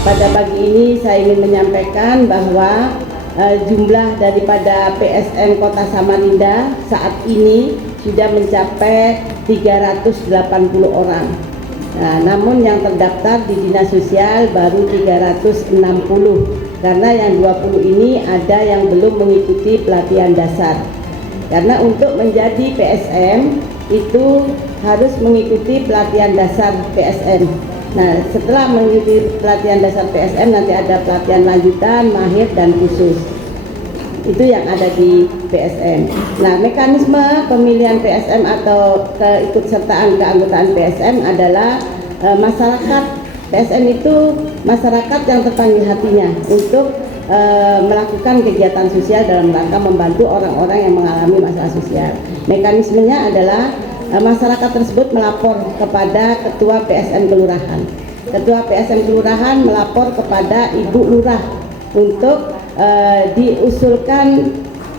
Pada pagi ini saya ingin menyampaikan bahwa jumlah daripada PSM Kota Samarinda saat ini sudah mencapai 380 orang. Nah, namun yang terdaftar di Dinas Sosial baru 360 karena yang 20 ini ada yang belum mengikuti pelatihan dasar. Karena untuk menjadi PSM itu harus mengikuti pelatihan dasar PSM. Nah, setelah mengikuti pelatihan dasar PSM nanti ada pelatihan lanjutan, mahir dan khusus. Itu yang ada di PSM. Nah, mekanisme pemilihan PSM atau keikutsertaan keanggotaan PSM adalah masyarakat. PSM itu masyarakat yang terpanggil hatinya untuk melakukan kegiatan sosial dalam rangka membantu orang-orang yang mengalami masalah sosial. Mekanismenya adalah masyarakat tersebut melapor kepada ketua PSM kelurahan. Ketua PSM kelurahan melapor kepada Ibu Lurah untuk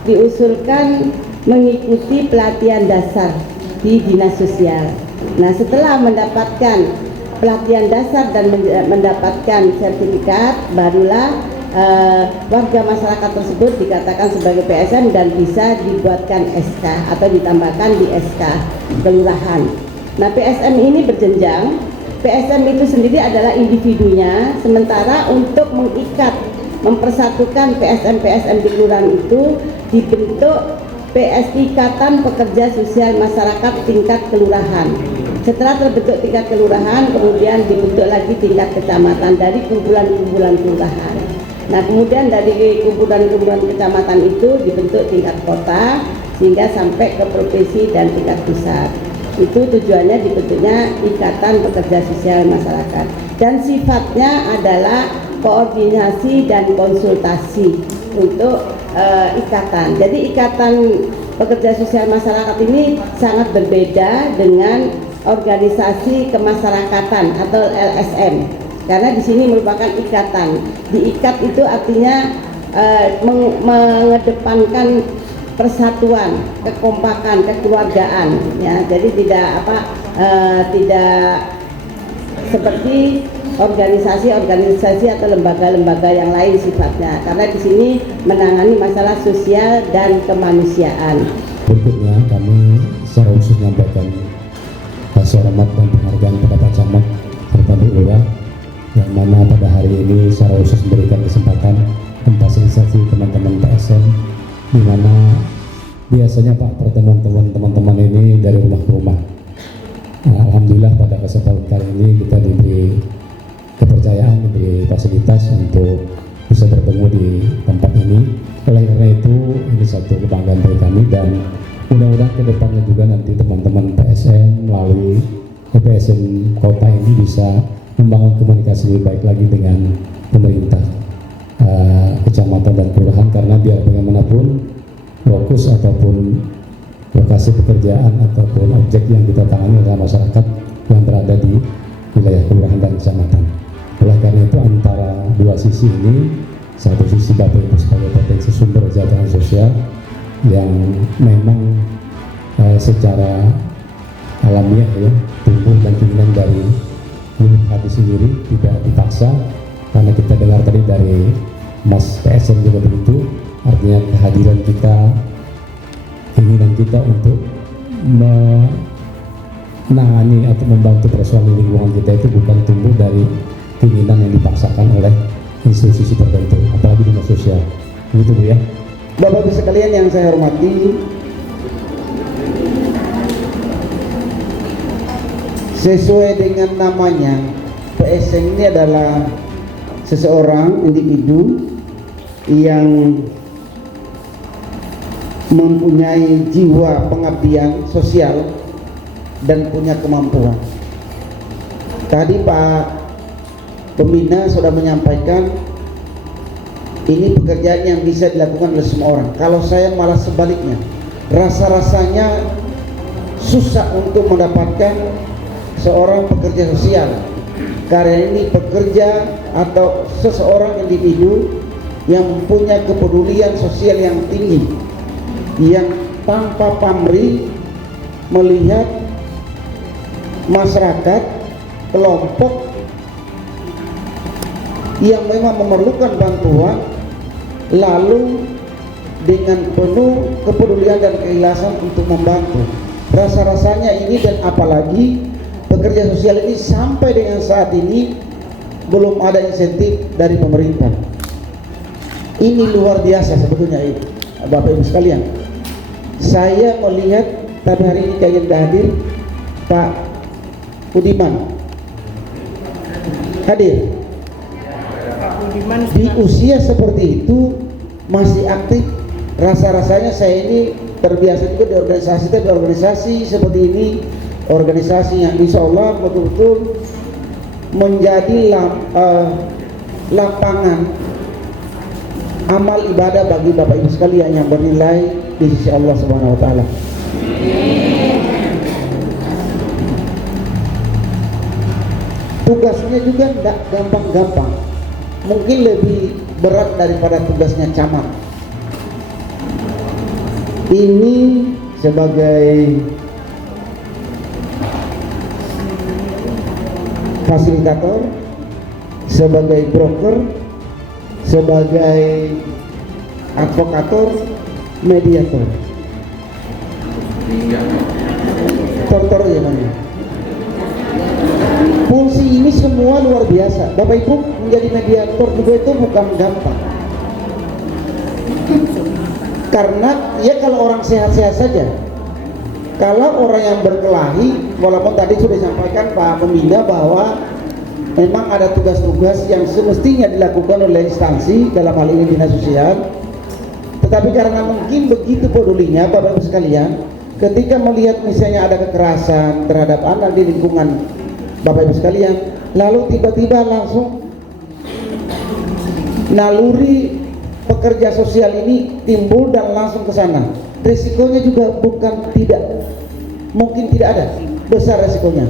diusulkan mengikuti pelatihan dasar di Dinas Sosial. Nah, setelah mendapatkan pelatihan dasar dan mendapatkan sertifikat, barulah warga masyarakat tersebut dikatakan sebagai PSM dan bisa dibuatkan SK atau ditambahkan di SK kelurahan. Nah, PSM ini berjenjang. PSM itu sendiri adalah individunya, sementara untuk mengikat, mempersatukan PSM-PSM di kelurahan itu dibentuk Ikatan Pekerja Sosial Masyarakat tingkat kelurahan. Setelah terbentuk tingkat kelurahan, kemudian dibentuk lagi tingkat kecamatan dari kumpulan-kumpulan kelurahan. Nah, kemudian dari kumpulan-kumpulan kecamatan itu dibentuk tingkat kota sehingga sampai ke provinsi dan tingkat pusat. Itu tujuannya dibentuknya Ikatan Pekerja Sosial Masyarakat. Dan sifatnya adalah koordinasi dan konsultasi untuk ikatan. Jadi Ikatan Pekerja Sosial Masyarakat ini sangat berbeda dengan organisasi kemasyarakatan atau LSM. Karena di sini merupakan ikatan. Diikat itu artinya mengedepankan persatuan, kekompakan, kekeluargaan. Ya, jadi tidak seperti organisasi atau lembaga-lembaga yang lain sifatnya. Karena di sini menangani masalah sosial dan kemanusiaan. Berikutnya kami secara khusus menyampaikan rasa hormat dan penghargaan kepada Pak Camat serta Bu Lurah, yang mana pada hari ini secara khusus memberikan kesempatan memfasilitasi teman-teman PSM, di mana biasanya Pak pertemuan teman-teman ini dari rumah ke rumah. Nah, alhamdulillah pada kesempatan kali ini kita diberi kepercayaan, diberi fasilitas untuk bisa bertemu di tempat ini. Oleh karena itu ini satu kebanggaan bagi kami, dan mudah-mudahan ke depannya juga nanti teman-teman PSM melalui PSM kota ini bisa membangun komunikasi lebih baik lagi dengan pemerintah kecamatan dan kelurahan, karena biar bagaimanapun fokus ataupun lokasi pekerjaan ataupun objek yang kita tangani adalah masyarakat yang berada di wilayah kelurahan dan kecamatan. Oleh karena itu antara dua sisi ini, satu sisi Bapak Ibu sebagai potensi sumber kesejahteraan sosial yang memang secara alamiah ya tumbuh dan keinginan dari hati sendiri, tidak dipaksa, karena kita dengar tadi dari Mas PSM juga begitu, artinya kehadiran kita, keinginan kita untuk menangani atau membantu persoalan lingkungan kita itu bukan tumbuh dari keinginan yang dipaksakan oleh institusi tertentu, apalagi dinas sosial. Begitu Bu ya. Bapak Ibu sekalian yang saya hormati, sesuai dengan namanya, PSM ini adalah seseorang individu yang mempunyai jiwa pengabdian sosial dan punya kemampuan. Tadi Pak Pembina sudah menyampaikan ini pekerjaan yang bisa dilakukan oleh semua orang. Kalau saya malah sebaliknya, rasa-rasanya susah untuk mendapatkan seorang pekerja sosial, karena ini pekerja atau seseorang individu yang punya kepedulian sosial yang tinggi, yang tanpa pamrih melihat masyarakat, kelompok yang memang memerlukan bantuan, lalu dengan penuh kepedulian dan keikhlasan untuk membantu. Rasa-rasanya ini, dan apalagi pekerja sosial ini sampai dengan saat ini belum ada insentif dari pemerintah. Ini luar biasa sebetulnya ini, Bapak Ibu sekalian. Saya melihat tadi hari ini kayaknya sudah hadir Pak Budiman, hadir. Di usia seperti itu masih aktif. Rasa-rasanya saya ini terbiasa juga di organisasi, tapi organisasi seperti ini, organisasi yang insya Allah betul-betul menjadi lapangan amal ibadah bagi Bapak Ibu sekalian yang bernilai di sisi Allah Subhanahu wa taala. Tugasnya juga tidak gampang-gampang, mungkin lebih berat daripada tugasnya camat. Ini sebagai fasilitator, sebagai broker, sebagai advokator, mediator, tortor ya namanya. Fungsi ini semua luar biasa. Bapak Ibu, menjadi mediator juga itu bukan gampang. Karena ya kalau orang sehat-sehat saja, kalau orang yang berkelahi, walaupun tadi sudah disampaikan Pak Pembina bahwa memang ada tugas-tugas yang semestinya dilakukan oleh instansi, dalam hal ini dinas sosial, tetapi karena mungkin begitu pedulinya Bapak Ibu sekalian, ketika melihat misalnya ada kekerasan terhadap anak di lingkungan Bapak Ibu sekalian, lalu tiba-tiba langsung naluri pekerja sosial ini timbul dan langsung ke sana. Risikonya juga bukan tidak, mungkin tidak ada, besar risikonya.